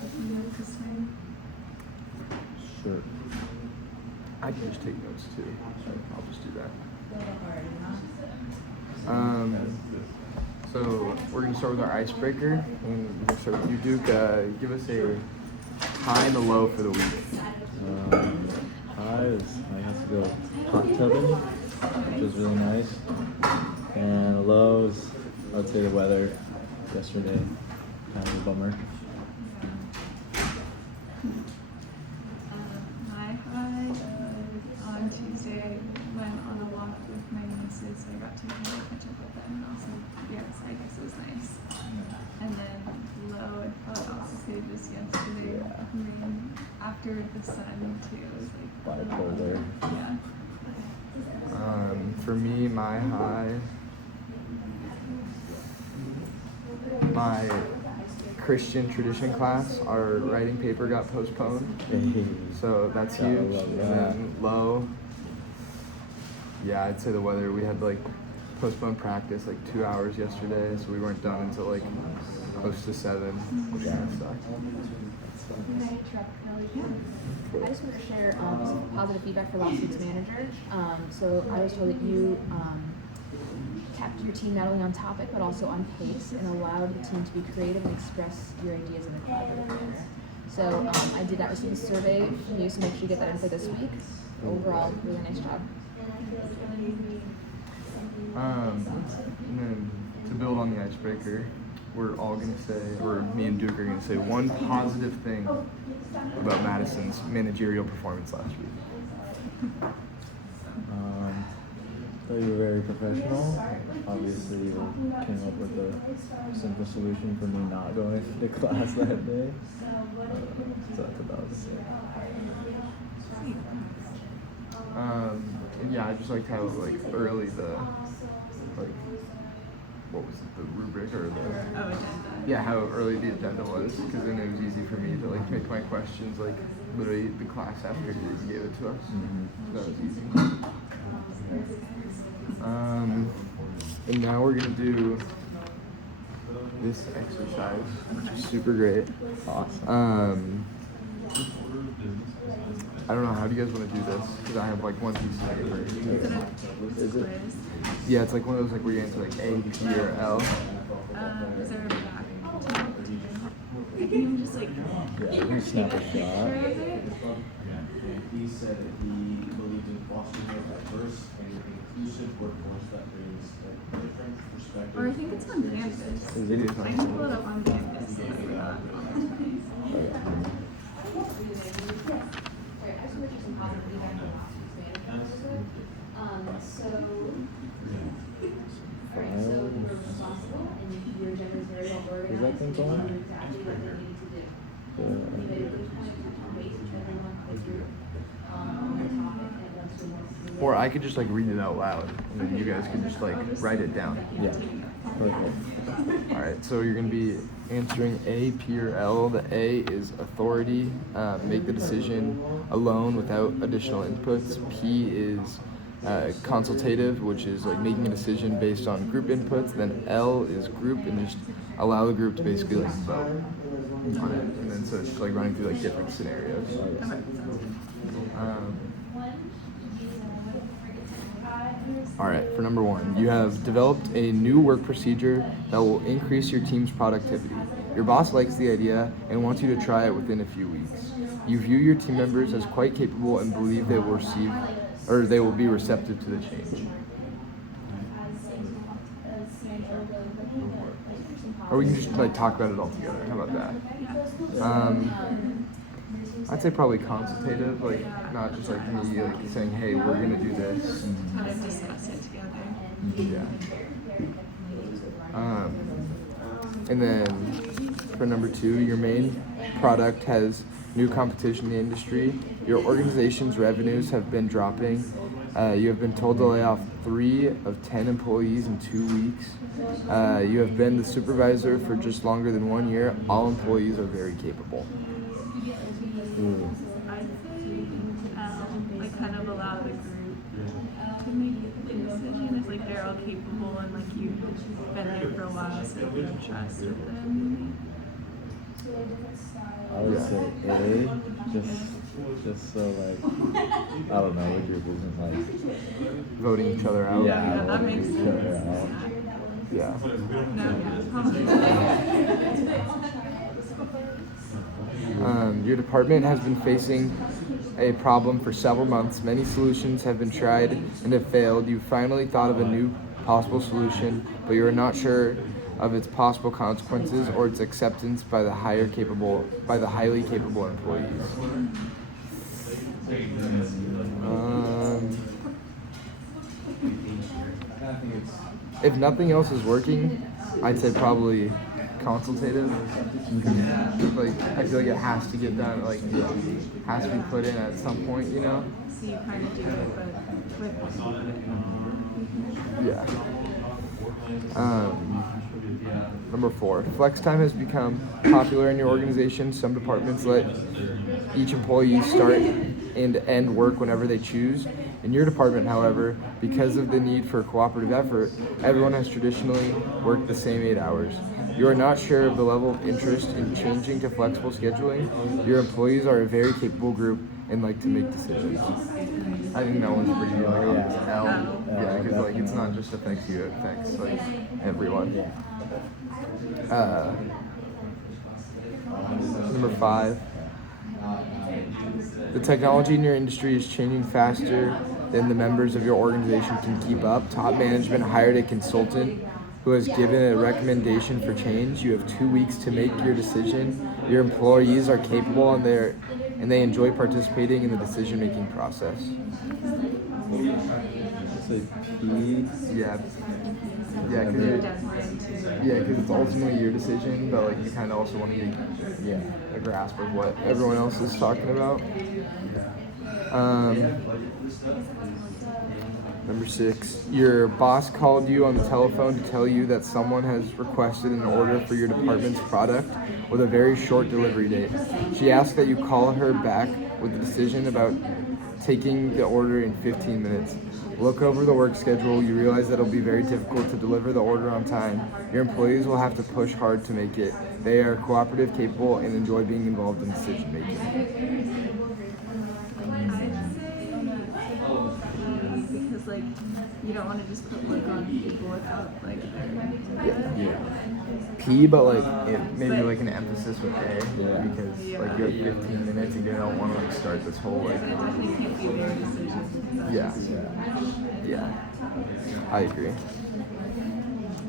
taking notes this time? Sure. I can just take notes too. So I'll just do that. So we're gonna start with our icebreaker, and we're gonna start with you, Duke. Give us a high and a low for the week. High is I have to go hot tubbing, which was really nice. And low is I would say the weather yesterday, kind of a bummer. My high on Tuesday went on a walk with my nieces, so I got to kind of catch up with them. Also, yes, I guess it was nice. And then low, I'd probably also say just yesterday, rain after the sun too. It was like A lot of cold air. yeah. For me, my high, my Christian tradition class, our writing paper got postponed, so that's Gotta huge. love And that. then low, yeah, I'd say the weather. We had like postponed practice like 2 hours yesterday, so we weren't done until like close to 7, which kind of sucked. I just want to share some positive feedback for last week's manager. So I was told that you kept your team not only on topic but also on pace and allowed the team to be creative and express your ideas in a collaborative manner. So I did not receive a survey from you, so make sure you get that in for this week. Overall, really nice job. And then to build on the icebreaker, we're all gonna say, or me and Duke are gonna say one positive thing about Madison's managerial performance last week. Thought you were very professional. Obviously, you came up with a simple solution for me not going to class that day. So that's about the same. And yeah, I just liked how like early the what was it, the rubric or the Agenda. yeah, how early the agenda was, because then it was easy for me to like make my questions like literally the class after you gave it to us. So that was easy. And now we're gonna do this exercise, which is super great. Awesome. I don't know, how do you guys want to do this? Because I have like one piece of paper. Is it? Yeah, it's like one of those like where you answer like A, P, or L. Is there a back? I can even just like Yeah, we can snap a shot. He said that he believed in fostering a diverse and inclusive workforce that brings a different perspective. or I think it's on campus. It is I nice. can pull it up on campus. So like, not on Is that thing going? Or I could just like read it out loud, and then you guys can just like write it down. Yeah. Perfect. All right, so you're gonna be answering A, P, or L. The A is authority, make the decision alone without additional inputs. P is consultative, which is like making a decision based on group inputs. Then L is group, and just allow the group to basically like vote on it. And then so it's like running through like different scenarios. All right, for number 1, you have developed a new work procedure that will increase your team's productivity. Your boss likes the idea and wants you to try it within a few weeks. You view your team members as quite capable and believe they will be receptive to the change. Or we can just like talk about it all together. How about that? I'd say probably consultative, like not just like me like saying, hey, we're gonna do this. Kind of discuss it together. Yeah. And then for number 2, your main product has new competition in the industry. Your organization's revenues have been dropping. You have been told to lay off 3 of 10 employees in 2 weeks. You have been the supervisor for just longer than 1 year. All employees are very capable. I'd say like kind of allow the group to make the decision if like they're all capable and like you've been there for a while, so you have trust with them. I would say A, just so like, I don't know, the group isn't like, Voting each other out. yeah, that voting makes each other out. Yeah. Your department has been facing a problem for several months. Many solutions have been tried and have failed. You finally thought of a new possible solution, but you are not sure of its possible consequences or its acceptance by the highly capable employees. If nothing else is working, I'd say probably consultative. Like I feel like it has to get done. Like has to be put in at some point, you know. So you kind of do it, but with Yeah. Number 4, flex time has become popular in your organization. Some departments let each employee start and end work whenever they choose. In your department, however, because of the need for cooperative effort, everyone has traditionally worked the same 8 hours. You are not sure of the level of interest in changing to flexible scheduling. Your employees are a very capable group and like to make decisions. I think that one's pretty like on this L. Yeah, because like it's not just affects you, it affects like everyone. Number 5. The technology in your industry is changing faster than the members of your organization can keep up. Top management hired a consultant who has given a recommendation for change. You have 2 weeks to make your decision. Your employees are capable and they enjoy participating in the decision-making process. Say P. Yeah, because deadline too. it's ultimately your decision, but like you kind of also want to get a grasp of what everyone else is talking about. Number 6, your boss called you on the telephone to tell you that someone has requested an order for your department's product with a very short delivery date. She asked that you call her back with a decision about taking the order in 15 minutes. Look over the work schedule. You realize that it'll be very difficult to deliver the order on time. Your employees will have to push hard to make it. They are cooperative, capable, and enjoy being involved in decision making. Because like you don't want to just put work on people without like their P, but like maybe like an emphasis with A, because like you have 15 minutes and you don't want to like start this whole like. definitely can't be their decision. Yeah, I agree.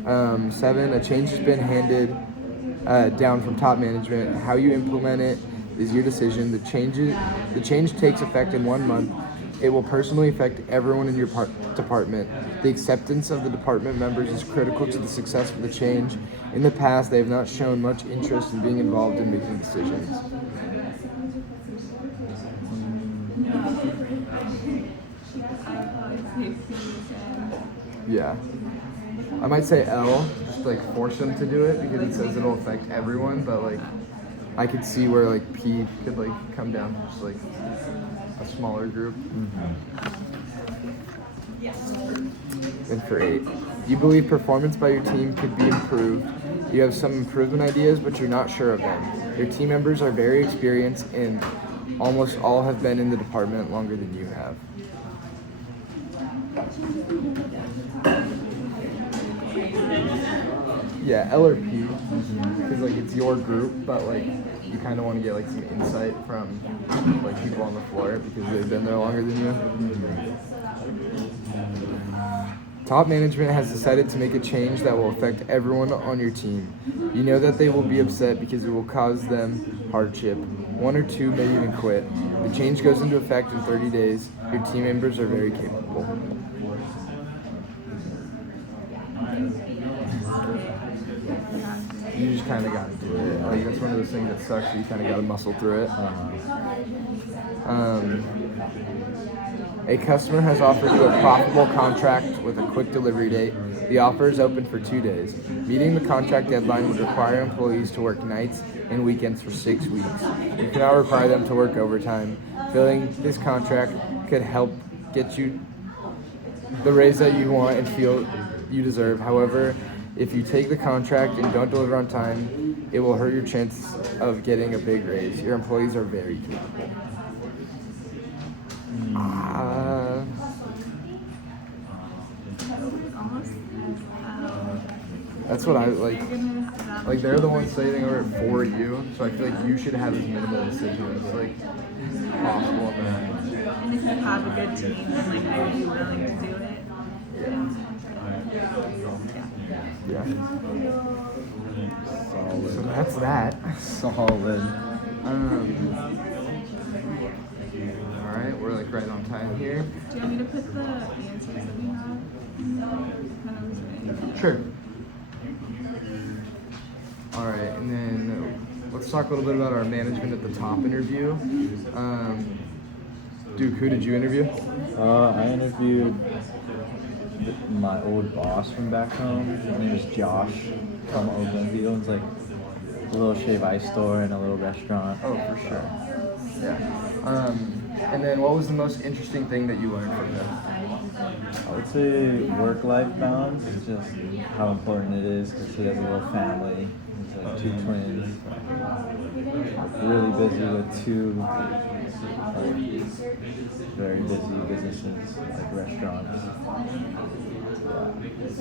7, a change has been handed down from top management. How you implement it is your decision. The change takes effect in 1 month. It will personally affect everyone in your department. The acceptance of the department members is critical to the success of the change. In the past, they have not shown much interest in being involved in making decisions. Yeah. I might say L, just like force them to do it because it says it'll affect everyone, but like I could see where like P could like come down to just like a smaller group. And for 8, you believe performance by your team could be improved. You have some improvement ideas, but you're not sure of them. Your team members are very experienced and almost all have been in the department longer than you have. Yeah, L or P, because like it's your group, but like you kind of want to get like some insight from like people on the floor because they've been there longer than you. Top management has decided to make a change that will affect everyone on your team. You know that they will be upset because it will cause them hardship. 1 or 2 may even quit. The change goes into effect in 30 days. Your team members are very capable. You just kind of got to do it. Like that's one of those things that sucks. You kind of got to muscle through it. A customer has offered you a profitable contract with a quick delivery date. The offer is open for 2 days. Meeting the contract deadline would require employees to work nights and weekends for 6 weeks. You cannot require them to work overtime. Filling this contract could help get you the raise that you want and feel you deserve. However, if you take the contract and don't deliver on time, it will hurt your chance of getting a big raise. Your employees are very capable. Almost. That's what I like. You're gonna have Like they're the ones saving over it for you, so I feel like you should have as minimal decision as like possible in that. And if you have a good team, then like are you willing to do it? Yeah. Solid. So that's that. Solid. All right, we're like right on time here. Do you want me to put the answers that we have? Kind of right. Sure. All right, and then let's talk a little bit about our management at the top interview. Duke, who did you interview? I interviewed my old boss from back home. His name is Josh from Oakland. He owns like a little shave ice store and a little restaurant. Oh, for sure. Yeah. And then what was the most interesting thing that you learned from them? I would say work-life balance is just how important it is because he has a little family. He's like 2 twins. Really busy with 2 very busy businesses like restaurants. Just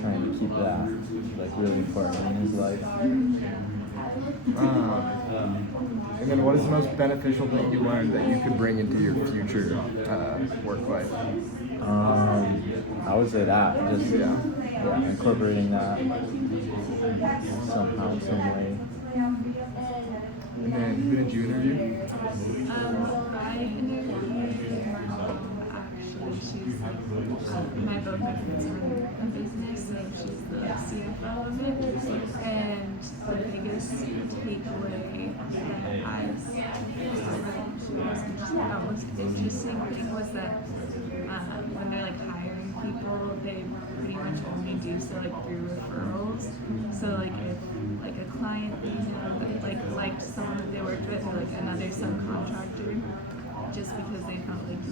trying to keep that like really important in his life. And then what is the most beneficial thing you learned that you could bring into your future work life? I would say that just Yeah. incorporating that somehow, some way. And then who did you interview? I interviewed actually, she's my both my friends run a business, so she's the CFO of it. And the biggest takeaway that I was interesting thing was that when they're like hiring people, they pretty much only do so like through referrals. So like if like a client they know that liked someone that they worked with or like another subcontractor, just because they felt like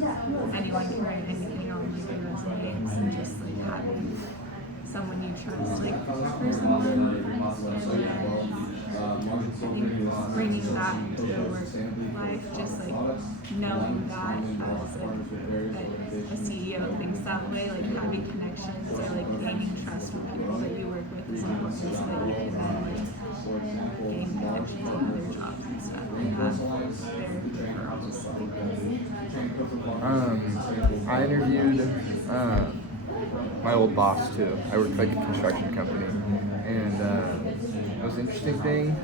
anyone can write anything on like their resumes and just like having someone you trust like for something. I think bringing that to the work life, just like knowing that as like that a CEO thinks that way, like having connections or like gaining trust with people that you work with is important so that you can then like gain connections in other jobs and stuff and have their referrals. I interviewed my old boss too. I worked like a construction company, and the most interesting thing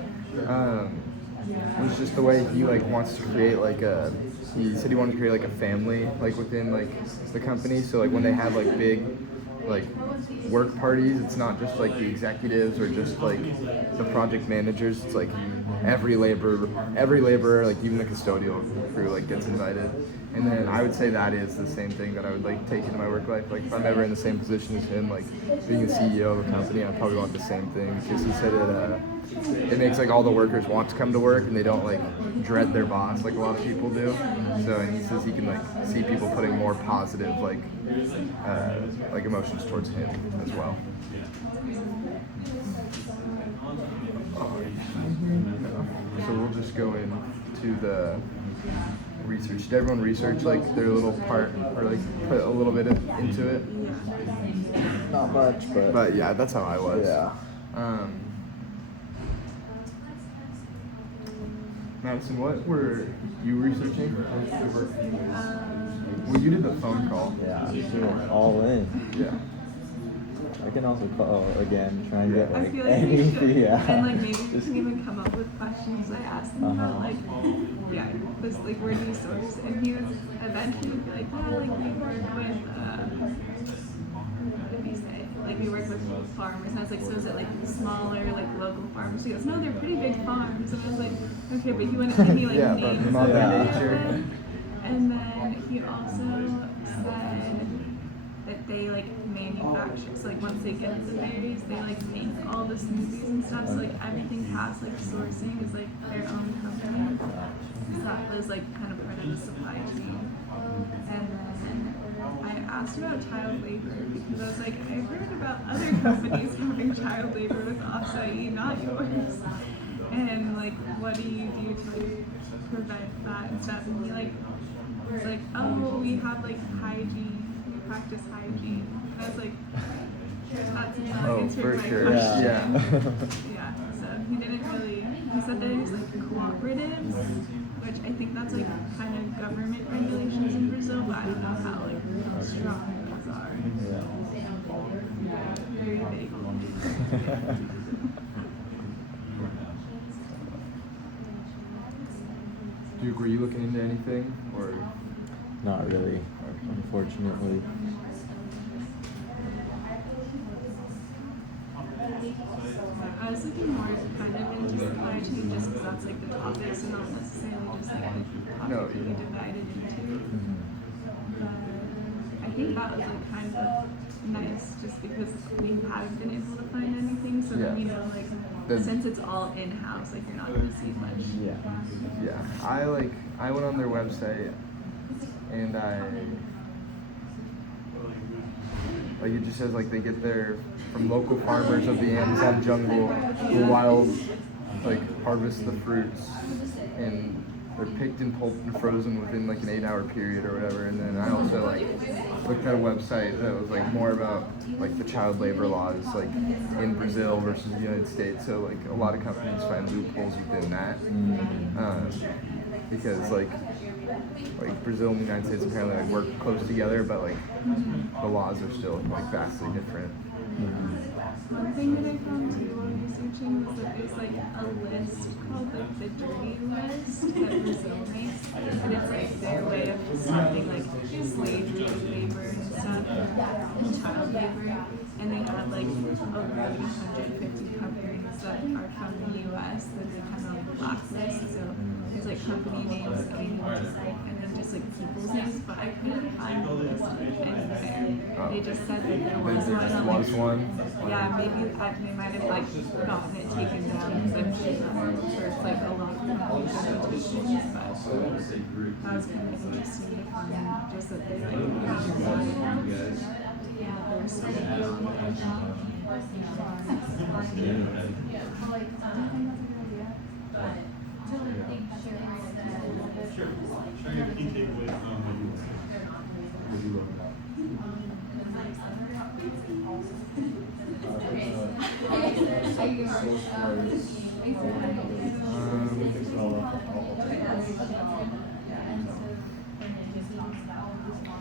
was just the way he like wants to create like a. He said he wanted to create like a family like within like the company. So like when they have like big like work parties, it's not just like the executives or just like the project managers. It's like every laborer, like even the custodial crew like gets invited. And then I would say that is the same thing that I would like take into my work life. Like if I'm ever in the same position as him, like being the CEO of a company, I probably want the same thing because he said it makes like all the workers want to come to work and they don't like dread their boss like a lot of people do. So and he says he can like see people putting more positive like emotions towards him as well. So we'll just go into the research. Did everyone research like their little part or like put a little bit into it? Not much, But yeah, that's how I was. yeah. Madison, what were you researching? Well, you did the phone call. Yeah, she went all in. Yeah. I can also call again, try and get I like feel like any, we should, yeah. and like maybe we can even come up with questions I asked him about like, yeah, this like where do you source? And he was eventually would be like, yeah, like we work with, what did he say? Like we work with farmers. And I was like, so is it like smaller, like local farmers? He goes, no, they're pretty big farms. And I was like, okay, but he wanted to give me like Yeah, but names. Mother of Nature. them. And then he also said that they like manufacture, so like once they get the berries, they like make all the smoothies and stuff. So like everything past like sourcing is like their own company. So that was like kind of part of the supply chain. And then I asked about child labor because I was like, I've heard about other companies having child labor with acai, not yours. And like, what do you do to like prevent that and stuff? And he like was like, oh, we have like hygiene, we practice hygiene. And I was like, that's not Oh, answering for my sure. question. Yeah. Yeah, so he didn't really, he said there's like cooperatives, which I think that's like kind of government regulations in Brazil, but I don't know how like strong those are. Yeah. Very vague. Duke, were you looking into anything, or? Not really, unfortunately. I was looking more kind of into supply chain just because that's like the topic, so not necessarily just like the No, topic to be divided into. Mhm. But I think that was like kind of nice just because we haven't been able to find anything, so then Yeah. you know like Then- since it's all in-house, like you're not going to see much. Yeah. Yeah, I went on their website and it just says like they get their from local farmers of the Amazon jungle who wild harvest the fruits, and they're picked and pulped and frozen within like an 8-hour period or whatever. And then I also looked at a website that was like more about like the child labor laws like in Brazil versus the United States. So like a lot of companies find loopholes within that. Because like Brazil and the United States apparently like work close together, but like the laws are still like vastly different. One thing that I found too while researching was that there's like a list called like the dirty list that Brazil makes, and it's like their way of just stopping like slavery, labor and stuff, and child labor. And they had like over 150 companies that are from the U.S. that they kind of like blacklist. So there's like company names and then just like people's names, but I couldn't find the list anywhere. They just said that there was There one. just I'm was like, one. yeah, maybe they might have like gotten it taken down because I'm sure there's like a lot of companies limitations, but that was kind of interesting to find just that they like there's so many on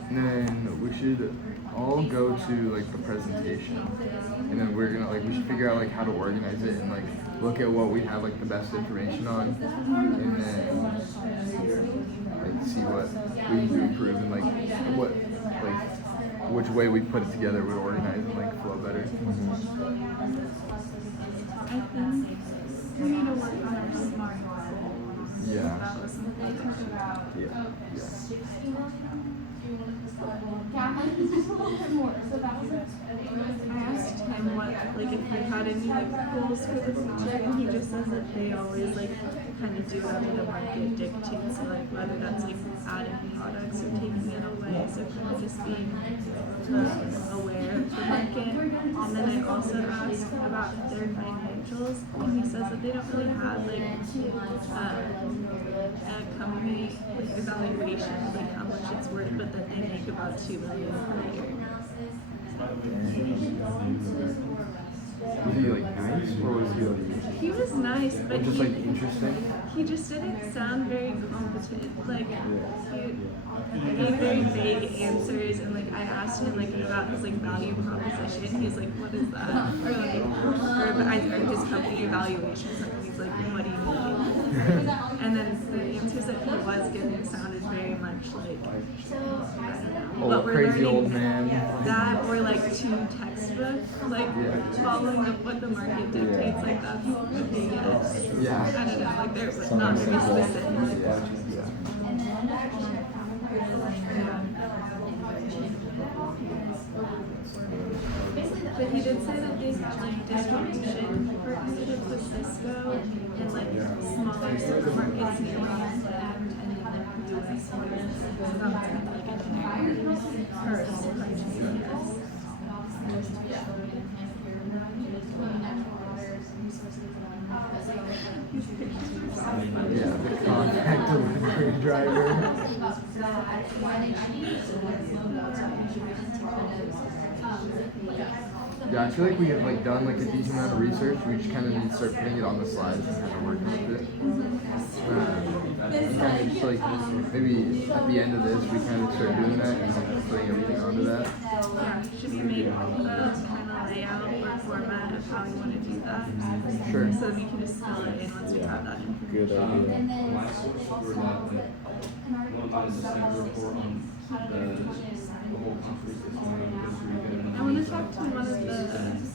And then we should all go to like the presentation, and then we're gonna we should figure out like how to organize it and like look at what we have like the best information on, and then like see what we need to improve and like what which way we put it together would organize and like flow better. I think we need to work on our SMART goals. Yeah. That was something to talk about. Yeah. I asked him what, like, if he had any like goals for the future, and he just says that they always like kind of do whatever the market dictates. So like whether that's like adding products or taking it away, so kind of just being aware of the market. And then I also asked about their financials, and he says that they don't really have like a company like evaluation of like how much it's worth, but that they make about $2 million per year. Was he like nice, or was he like He was nice, but just like interesting? he just didn't sound very competent. Like he gave very vague answers, and like I asked him like about his like value proposition. He's like, "What is that?" Or like, or his company evaluation. And he's like, "What do you mean?" And then the answers that he was giving sounded very much like I don't know. Old What we're crazy learning old man. that or like too textbook, like following up what the market dictates, like that's okay, yes. Yeah. I don't know, like they're not very specific. Yeah. But he did say that they had like distribution partnership with Cisco and like smaller supermarkets near where he's lived and then like US ones. So that was kind of engineer or supply chain, yes. Yeah, the contact delivery driver. Yeah, I feel like we have like done like a decent amount of research. We just kind of need to start putting it on the slides and kind of working with it. And kind of just like maybe at the end of this, we kind of start doing that and just putting everything onto that. Yeah, should we make a kind of layout or format of how we want to do that? Sure. So we can just fill it in once we have that information. Good idea. I want to talk to one of the kids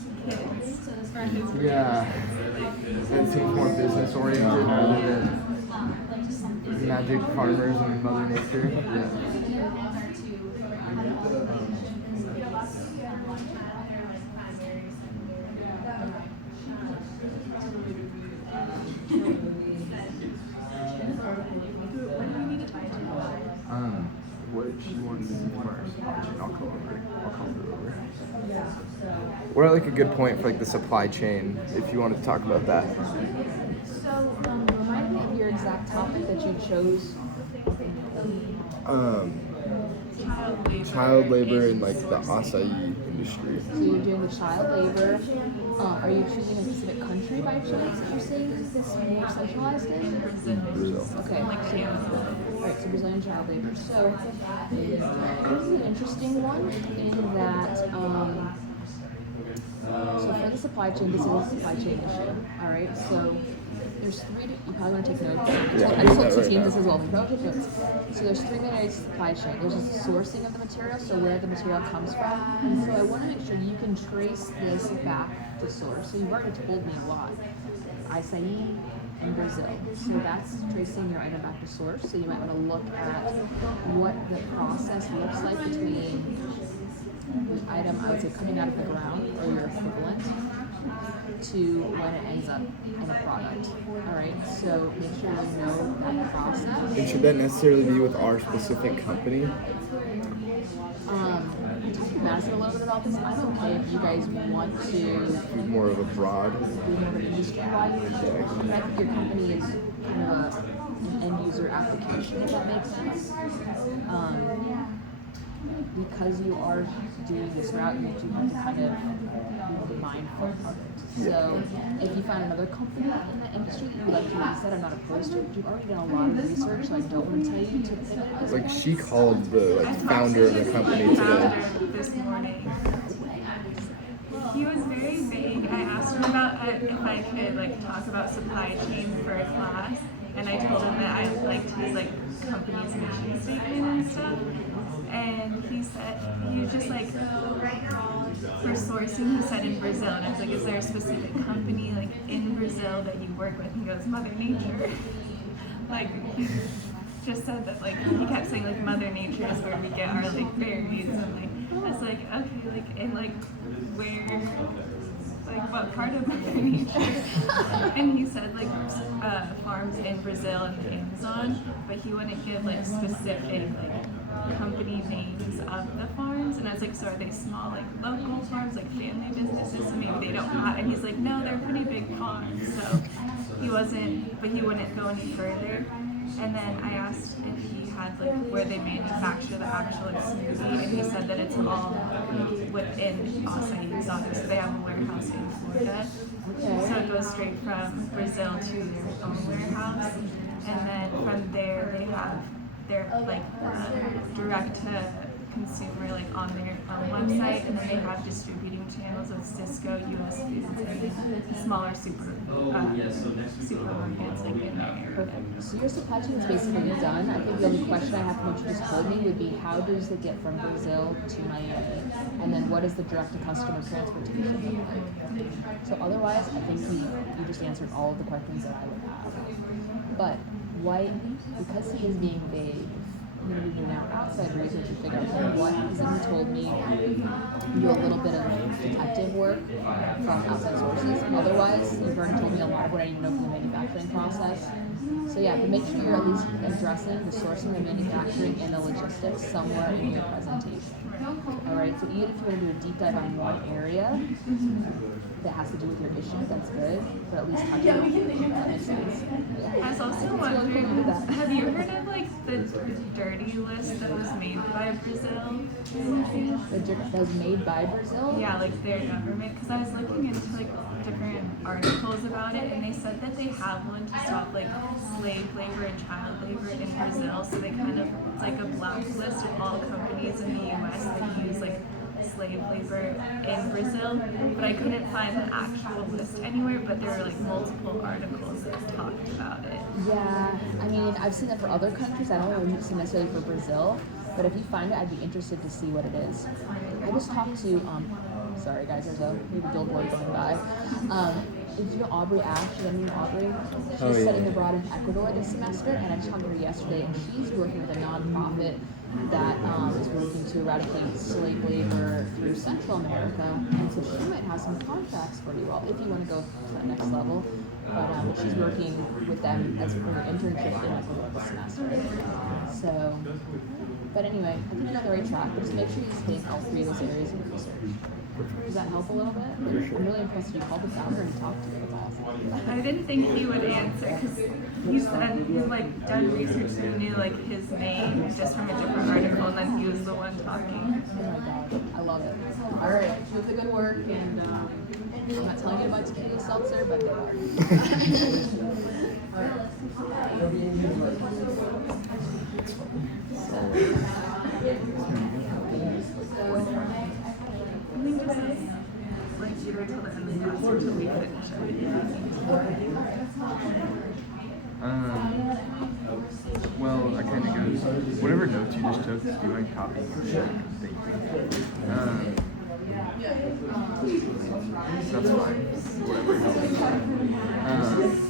for his Yeah. It seems more business oriented rather than magic farmers and Mother Nature. Yeah. What she wants to do first, I'll call her over. We're at like a good point for like the supply chain, if you wanted to talk about that. So, remind me of your exact topic that you chose. Child labor in like the acai industry. So you're doing the child labor. Are you choosing a specific country by chance that you're saying this more specialized in? Brazil. Okay. Alright, so Brazilian child labor. So this is an interesting one in that so for the supply chain, this is a supply chain issue. Alright, so there's three, you probably want to take notes. Yeah, I just told two right teams now. this as well, probably take notes. So there's three main areas of supply chain. There's the sourcing of the material, so where the material comes from. And so I want to make sure you can trace this back to source. So you've already told me a lot. Acai in Brazil. So that's tracing your item back to source. So you might want to look at what the process looks like between the item, I would say, coming out of the ground or your equivalent to when it ends up in a product. Alright, so make sure you know that process. And should that necessarily be with our specific company? We talked to Madison a little bit about this. I'm okay if you guys want to More of a broad. do more of an industry-wide. I think your company is kind of an end-user application, if that makes sense. Because you are doing this route, you do have to kind of be mindful of it. So, if you find another company in that industry that you would like to reset, I'm not opposed to it. You've already done a lot of research, so I don't want to tell you to pick up this Like one. she called the like founder of the company today. Founder this morning. He was very vague. I asked him about if I could like talk about supply chain for a class, and I told him that I liked his like company's mission statement and stuff. And he said he was just like for sourcing. He said in Brazil, and I was like, is there a specific company like in Brazil that you work with? He goes, Mother Nature. Like he just said that like he kept saying like Mother Nature is where we get our like berries, and like I was like okay, like in like where, like what part of Mother Nature? And he said like farms in Brazil and the Amazon, but he wouldn't give like specific like company names of the farms. And I was like, so are they small like local farms, like family businesses? So maybe they don't have. And he's like, no, they're pretty big farms. So he wasn't, but he wouldn't go any further. And then I asked if he had like where they manufacture the actual smoothie, and he said that it's all within Acai Exotic, so they have a warehouse in Florida. So it goes straight from Brazil to their own warehouse, and then from there they have their like direct to consumer like on their website, and then they have distributing channels with Cisco, US Foods, and smaller supermarkets like in their area. Perfect. So your supply chain is basically done. I think the only question I have from what you just told me would be how does it get from Brazil to Miami? And then what is the direct to customer transportation? So otherwise, I think you just answered all of the questions that I would have. But why, because he is being vague, I'm gonna be doing outside research and figure out what is it. He told me do a little bit of detective work from outside sources. Otherwise, you've already told me a lot of what I need to know from the manufacturing process. So yeah, but make sure you're at least addressing the sourcing, the manufacturing, and the logistics somewhere in your presentation. Alright, so even if you want to do a deep dive on one area that has to do with your issue, that's good, but at least touch on it. That makes sense. I was also It's really cool to do wondering, that. have you heard of like the dirty list that was made by Brazil? That was made by Brazil? Yeah, like their government. Because I was looking into like different articles about it, and they said that they have one to stop like slave labor and child labor in Brazil. So they kind of it's like a blacklist of all companies in the U.S. that use like slave labor in Brazil, but I couldn't find the actual list anywhere, but there were like multiple articles that talked about it. Yeah, I mean, I've seen that for other countries. I don't know if necessarily for Brazil, but if you find it, I'd be interested to see what it is. I just talked to, sorry guys, there's a maybe billboard going by. Did you know Aubrey Ash? You know Aubrey? She's Oh, yeah. studying abroad in Ecuador this semester, and I just talked to her yesterday, and she's working with a nonprofit that is working to eradicate slave labor through Central America, and so she might have some contracts for you all if you want to go to the next level. But she's working with them as for her internship in Ecuador this semester. So, but anyway, I think you're on the right track, but just make sure you take all three of those areas of research. Does that help a little bit? I'm really impressed you called the founder and talked to her. That's awesome. I didn't think he would answer because he said he's like done research and knew like his name just from a different article, and then he was the one talking. Oh my god, I love it. All right, keep up the good work, and I'm not telling you about tequila seltzer, but they are. I think this is like 0 till the end of the class until we finish Well, I kind of got whatever notes you just took. Do you mind copying? Thank you. That's fine. Whatever helps.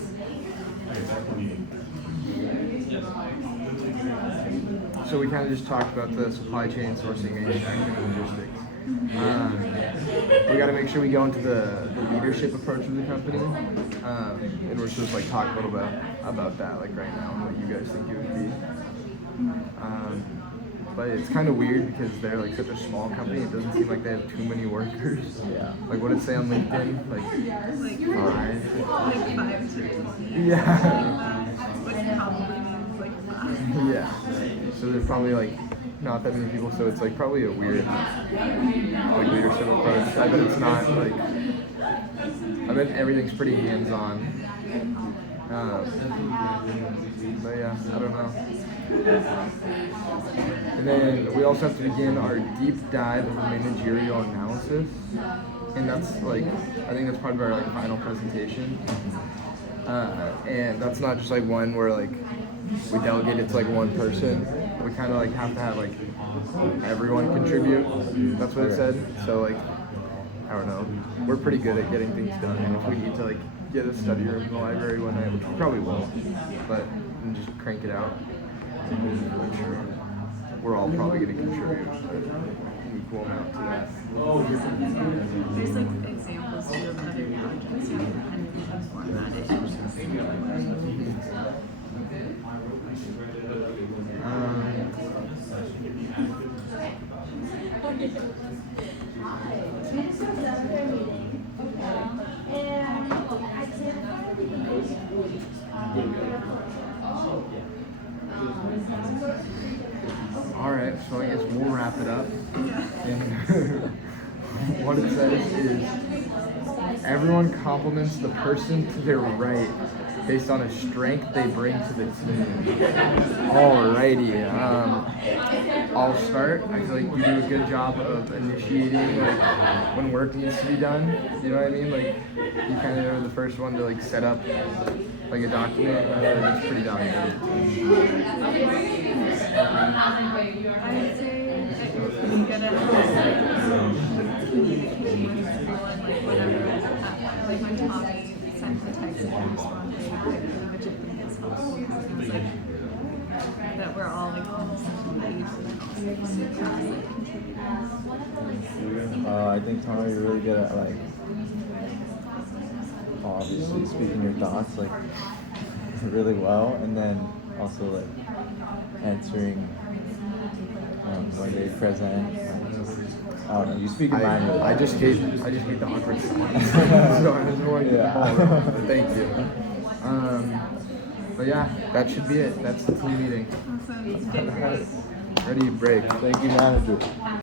So we kind of just talked about the supply chain, sourcing, manufacturing, and logistics. We got to make sure we go into the leadership approach of the company, and we're just like talk a little bit about that, like right now, and what you guys think it would be. But it's kind of weird because they're like such a small company. It doesn't seem like they have too many workers. Yeah. Like what did it say on LinkedIn? Like 5. Like 5 to Yeah. which probably means like 5. Yeah. So there's probably like not that many people, so it's like probably a weird like leadership approach. I bet it's not like I bet everything's pretty hands-on. But yeah, I don't know. And then we also have to begin our deep dive of managerial analysis. And that's like, I think that's part of our like final presentation. And that's not just like one where like we delegate it to like one person. We kind of like have to have like everyone contribute. That's what it said. So like, I don't know. We're pretty good at getting things done. And if we need to like get a study room in the library one night, which we probably will, but and just crank it out. I'm sure we're all probably going to contribute an equal amount to that. There's like examples too of other projects you can kind of format it and just Alright, so I guess we'll wrap it up. And what it says is everyone compliments the person to their right based on a strength they bring to the team. Alrighty, I'll start. I feel like you do a good job of initiating like when work needs to be done. You know what I mean? Like you kind of are the first one to like set up like a document. I feel like it's pretty documented. I'd say that you gotta communication with everyone, like whatever, like when Tommy sent the text and responded, I pretty much think it's helpful because it was like that we're all like on the same I think Tara, you're really good at like obviously speaking your thoughts like really well, and then also like answering when they present. I don't know. You speak your mind really I well. just hate the awkward stuff. So I just want to get the ball rolling. But thank you. But yeah, that should be it. That's the team meeting. Awesome. You did great. Ready, break. Thank you, manager.